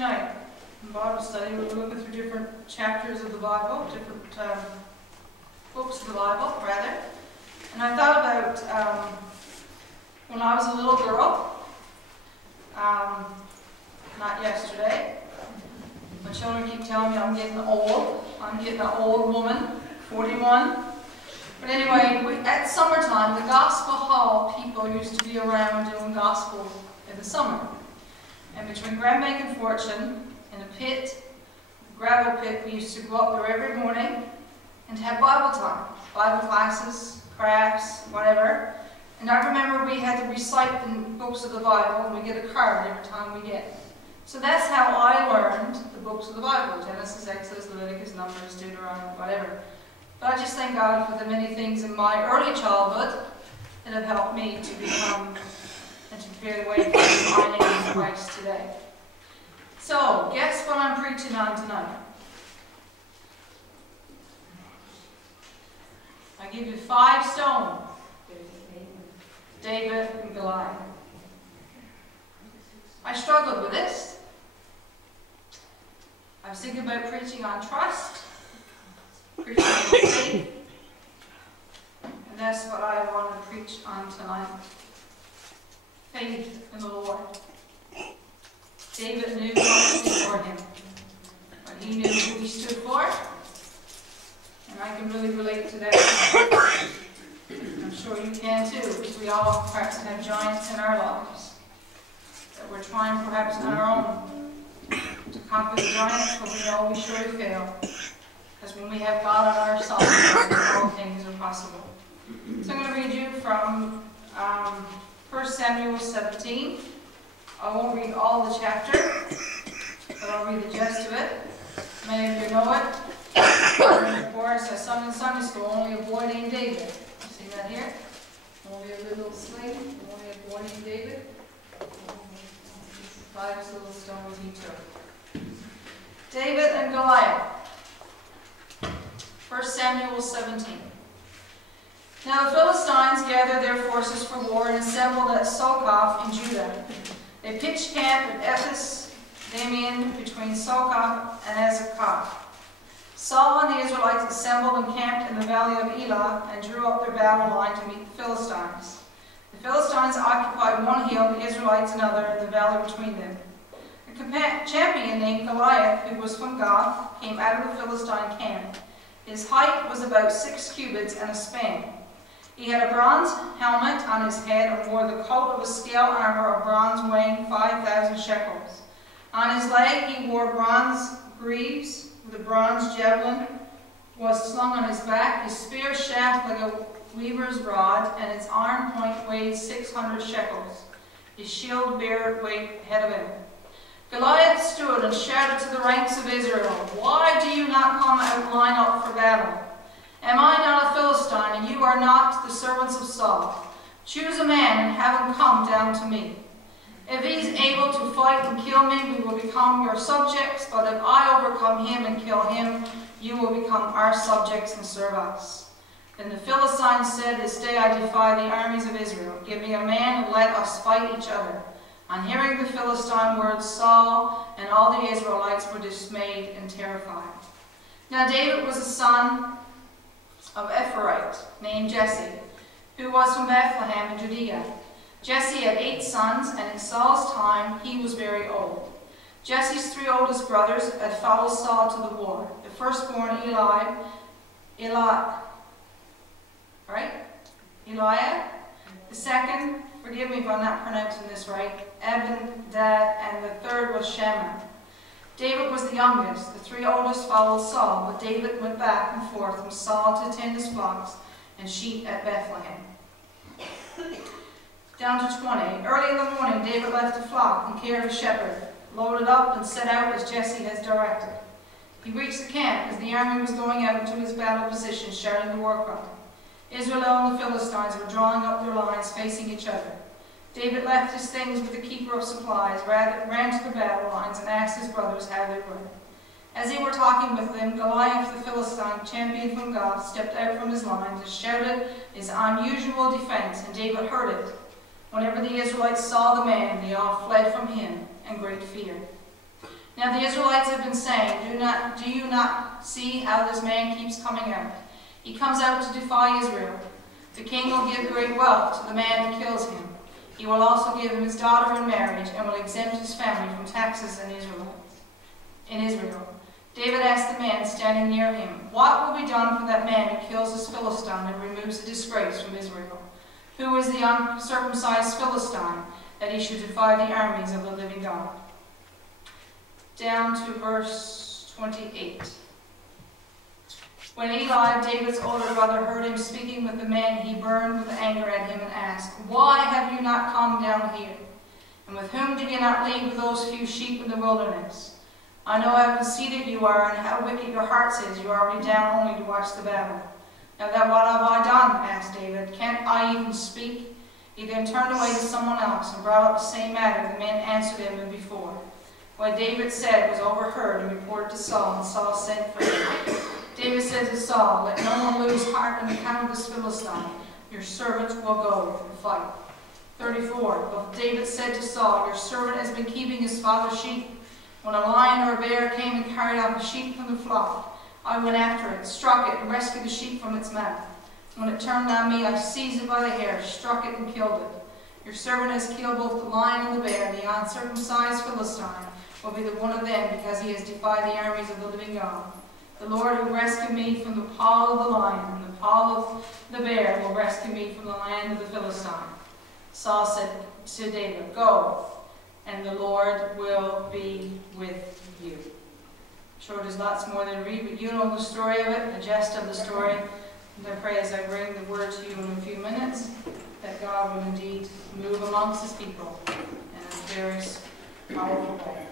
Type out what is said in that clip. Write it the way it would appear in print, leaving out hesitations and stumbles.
night in Bible study. We were looking through different chapters of the Bible, different books of the Bible, rather. And I thought about when I was a little girl, not yesterday. My children keep telling me I'm getting old. I'm getting an old woman, 41. But anyway, at summertime, the Gospel Hall people used to be around doing gospel in the summer. And between Grandbank and Fortune, in a pit, a gravel pit, we used to go up there every morning and have Bible time. Bible classes, crafts, whatever. And I remember we had to recite the books of the Bible, and we get a card every time we get. So that's how I learned the books of the Bible: Genesis, Exodus, Leviticus, Numbers, Deuteronomy, whatever. But I just thank God for the many things in my early childhood that have helped me to become and to prepare the way for my name in Christ today. So, guess what I'm preaching on tonight? I give you 5 stones. David and Goliath. I struggled with this. I was thinking about preaching on trust, preaching on faith, and that's what I want to preach on tonight. Faith in the Lord. David knew what was before him, but he knew who he stood for, and I can really relate to that. I'm sure you can too, because we all perhaps have giants in our lives that we're trying perhaps on our own to conquer the giants, but we know we surely fail. Because when we have God on our side, all things are possible. So I'm going to read you from 1 Samuel 17. I won't read all the chapter, but I'll read the gist of it. Many of you know it. Of course, I sung in Sunday school, only a boy named David. See that here? Only a little slave, only a boy named David. 5 little stones he took. David and Goliath. 1 Samuel 17. Now the Philistines gathered their forces for war and assembled at Sokoth in Judah. They pitched camp at Ephes-Dammim between Sokoth and Azekah. Saul and the Israelites assembled and camped in the valley of Elah and drew up their battle line to meet the Philistines. The Philistines occupied one hill, the Israelites another, and the valley between them. A champion named Goliath, who was from Gath, came out of the Philistine camp. His height was about 6 cubits and a span. He had a bronze helmet on his head and wore the coat of a scale armor of bronze weighing 5,000 shekels. On his leg he wore bronze greaves. The bronze javelin was slung on his back, his spear shaft like a weaver's rod, and its iron point weighed 600 shekels. His shield bare weight ahead of him. Goliath stood and shouted to the ranks of Israel, "Why do you not come out and line up for battle? Am I not a Philistine, and you are not the servants of Saul? Choose a man and have him come down to me. If he is able to fight and kill me, we will become your subjects, but if I overcome him and kill him, you will become our subjects and serve us." Then the Philistines said, "This day I defy the armies of Israel. Give me a man and let us fight each other." On hearing the Philistine words, Saul and all the Israelites were dismayed and terrified. Now David was a son of Ephraite named Jesse, who was from Bethlehem in Judea. Jesse had 8 sons, and in Saul's time he was very old. Jesse's 3 oldest brothers had followed Saul to the war. The firstborn Eliab. The second, forgive me if I'm not pronouncing this right, Abinadab, and the third was Shammah. David was the youngest. The 3 oldest followed Saul, but David went back and forth from Saul to tend his flocks and sheep at Bethlehem. Down to 20. Early in the morning, David left the flock in care of a shepherd, loaded up and set out as Jesse has directed. He reached the camp as the army was going out into his battle position, shouting the war cry. Israel and the Philistines were drawing up their lines facing each other. David left his things with the keeper of supplies, ran to the battle lines, and asked his brothers how they were. As they were talking with them, Goliath the Philistine, champion from Gath, stepped out from his lines and shouted his unusual defense, and David heard it. Whenever the Israelites saw the man, they all fled from him in great fear. Now the Israelites have been saying, do you not see how this man keeps coming out? He comes out to defy Israel. The king will give great wealth to the man who kills him. He will also give him his daughter in marriage and will exempt his family from taxes in Israel. David asked the man standing near him, "What will be done for that man who kills this Philistine and removes the disgrace from Israel? Who is the uncircumcised Philistine that he should defy the armies of the living God?" Down to verse 28. When Eli, David's older brother, heard him speaking with the man, he burned with anger at him and asked, "Why have you not come down here? And with whom did you not leave those few sheep in the wilderness? I know how conceited you are and how wicked your heart is. You are already down only to watch the battle." "Now what have I done?" asked David. "Can't I even speak?" He then turned away to someone else and brought up the same matter. The man answered him as before. What David said was overheard and reported to Saul, and Saul sent for him. David said to Saul, "Let no one lose heart on account of this Philistine. Your servant will go and fight." 34. But David said to Saul, "Your servant has been keeping his father's sheep. When a lion or a bear came and carried off a sheep from the flock, I went after it, struck it, and rescued the sheep from its mouth. When it turned on me, I seized it by the hair, struck it, and killed it. Your servant has killed both the lion and the bear. The uncircumcised Philistine will be the one of them, because he has defied the armies of the living God. The Lord who rescued me from the paw of the lion and the paw of the bear will rescue me from the land of the Philistine." Saul said to David, "Go, and the Lord will be with you." Sure, there's lots more than read, but you know the story of it, the gist of the story. And I pray as I bring the word to you in a few minutes, that God will indeed move amongst his people in a very powerful way.